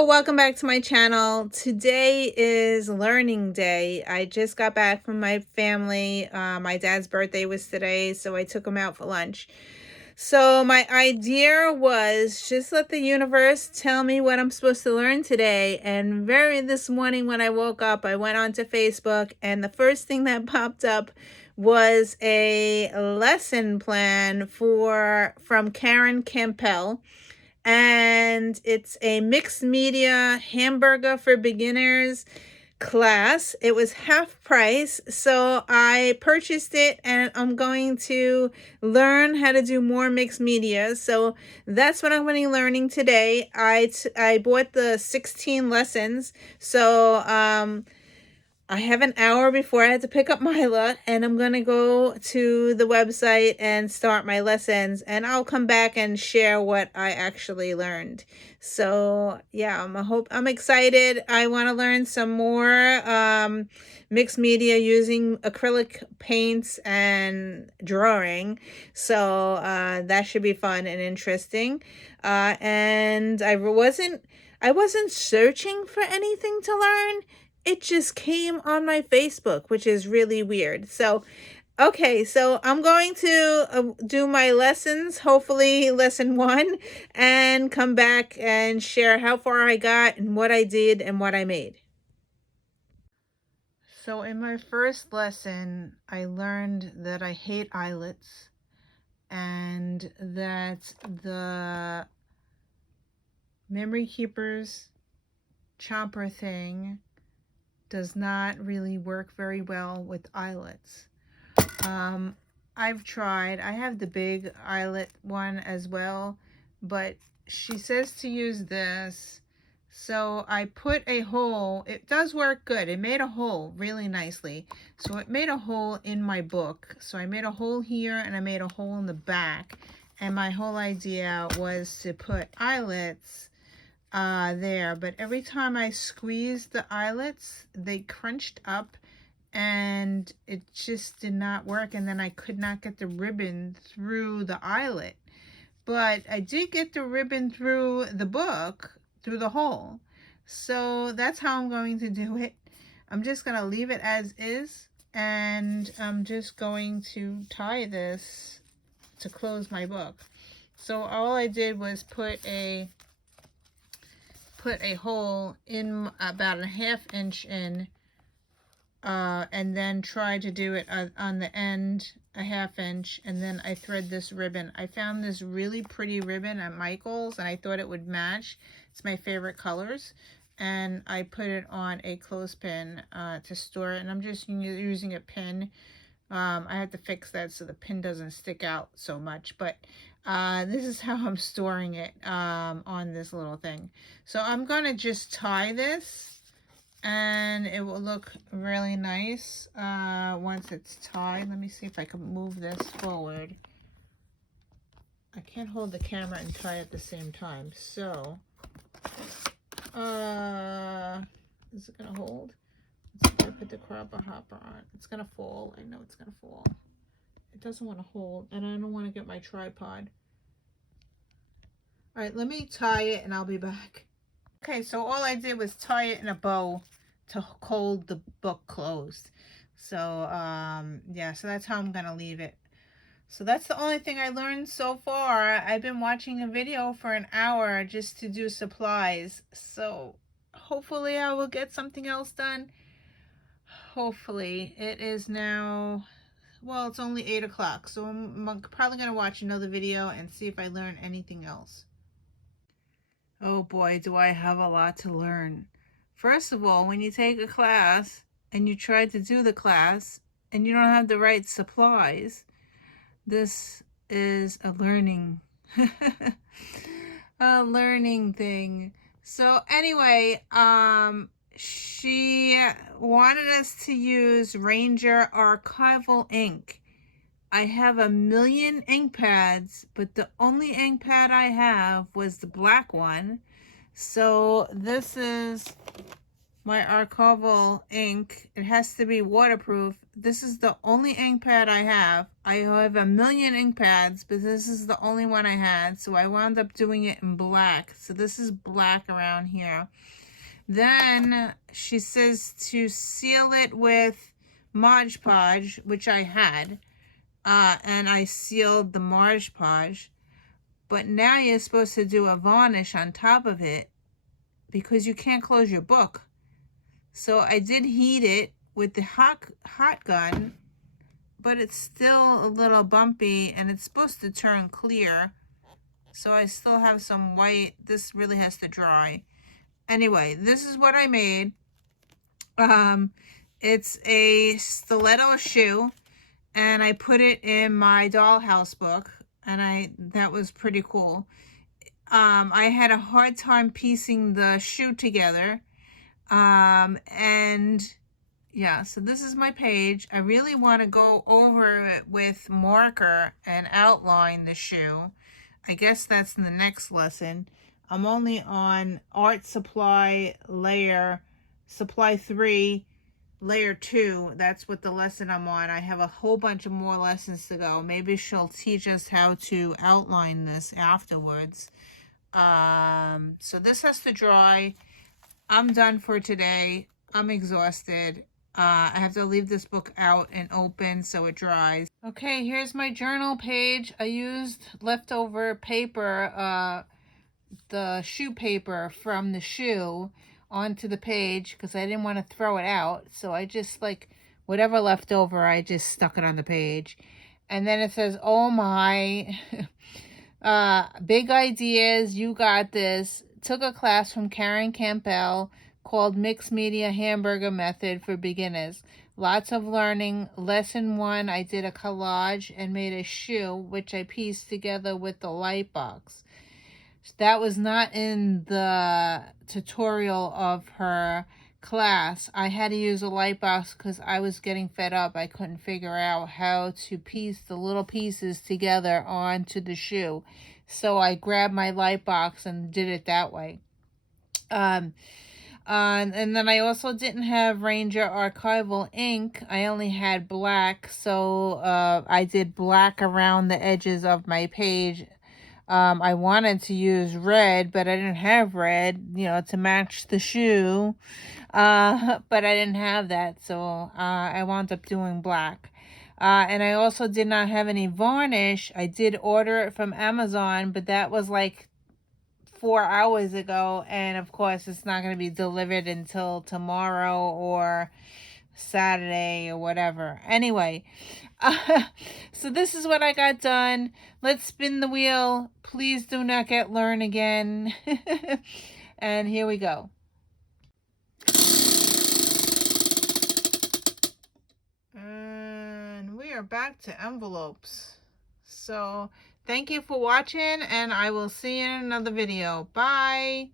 Hello, welcome back to my channel. Today is learning day. I just got back from my family. My dad's birthday was today, so I took him out for lunch. So my idea was just let the universe tell me what I'm supposed to learn today. And this morning when I woke up, I went onto Facebook, and the first thing that popped up was a lesson plan from Karen Campbell, and it's a mixed media hamburger for beginners class. It was half price, so I purchased it, and I'm going to learn how to do more mixed media. So that's what I'm going to be learning today. I bought the 16 lessons, so I have an hour before I had to pick up Mila, and I'm going to go to the website and start my lessons, and I'll come back and share what I actually learned. So yeah, I'm excited. I want to learn some more mixed media using acrylic paints and drawing. So that should be fun and interesting. And I wasn't searching for anything to learn. It just came on my Facebook, which is really weird. So, okay, so I'm going to do my lessons, hopefully lesson 1, and come back and share how far I got and what I did and what I made. So in my first lesson, I learned that I hate eyelets and that the Memory Keepers chomper thing does not really work very well with eyelets. I've tried. I have the big eyelet one as well, but she says to use this. So I put a hole. It does work good. It made a hole really nicely. So it made a hole in my book. So I made a hole here and I made a hole in the back. And my whole idea was to put eyelets there, but every time I squeezed the eyelets, they crunched up and it just did not work, and then I could not get the ribbon through the eyelet. But I did get the ribbon through the book, through the hole. So that's how I'm going to do it. I'm just going to leave it as is, and I'm just going to tie this to close my book. So all I did was put a hole in about a 1/2 inch in, and then try to do it on the end a 1/2 inch, and then I thread this ribbon. I found this really pretty ribbon at Michael's, and I thought it would match. It's my favorite colors, and I put it on a clothespin to store it, and I'm just using a pin. I have to fix that so the pin doesn't stick out so much, but this is how I'm storing it on this little thing. So I'm going to just tie this, and it will look really nice once it's tied. Let me see if I can move this forward. I can't hold the camera and tie at the same time. So, is it going to hold? Let's see if I put the cropper hopper on. It's going to fall. I know it's going to fall. It doesn't want to hold, and I don't want to get my tripod. All right, let me tie it and I'll be back. Okay, so all I did was tie it in a bow to hold the book closed. So, yeah, so that's how I'm going to leave it. So that's the only thing I learned so far. I've been watching a video for an hour just to do supplies. So hopefully I will get something else done. Hopefully. It is now, well, it's only 8 o'clock. So I'm probably going to watch another video and see if I learn anything else. Oh boy, do I have a lot to learn. First of all, when you take a class and you try to do the class and you don't have the right supplies, this is a learning a learning thing. So anyway, she wanted us to use Ranger archival ink. I have a million ink pads, but the only ink pad I have was the black one. So this is my archival ink. It has to be waterproof. This is the only ink pad I have. I have a million ink pads, but this is the only one I had, so I wound up doing it in black. So this is black around here. Then she says to seal it with Mod Podge, which I had, and I sealed the Mod Podge. But now you're supposed to do a varnish on top of it because you can't close your book. So I did heat it with the hot gun, but it's still a little bumpy and it's supposed to turn clear. So I still have some white. This really has to dry. Anyway, this is what I made. It's a stiletto shoe, and I put it in my dollhouse book, and that was pretty cool. I had a hard time piecing the shoe together. And yeah, so this is my page. I really want to go over it with marker and outline the shoe. I guess that's in the next lesson. I'm only on art supply supply 3, layer 2. That's what the lesson I'm on. I have a whole bunch of more lessons to go. Maybe she'll teach us how to outline this afterwards. So this has to dry. I'm done for today. I'm exhausted. I have to leave this book out and open so it dries. Okay, here's my journal page. I used leftover paper, the shoe paper from the shoe onto the page because I didn't want to throw it out. So I just, like, whatever left over, I just stuck it on the page. And then it says, oh my, big ideas, you got this. Took a class from Karen Campbell called Mixed Media Hamburger Method for Beginners. Lots of learning. Lesson 1, I did a collage and made a shoe, which I pieced together with the light box. That was not in the tutorial of her class. I had to use a light box because I was getting fed up. I couldn't figure out how to piece the little pieces together onto the shoe. So I grabbed my light box and did it that way. And then I also didn't have Ranger Archival ink. I only had black. So I did black around the edges of my page. I wanted to use red, but I didn't have red, to match the shoe. But I didn't have that, so I wound up doing black. And I also did not have any varnish. I did order it from Amazon, but that was like 4 hours ago. And of course, it's not going to be delivered until tomorrow or Saturday or whatever. Anyway, so this is what I got done. Let's spin the wheel. Please do not get learn again. And here we go. And we are back to envelopes. So thank you for watching, and I will see you in another video. Bye.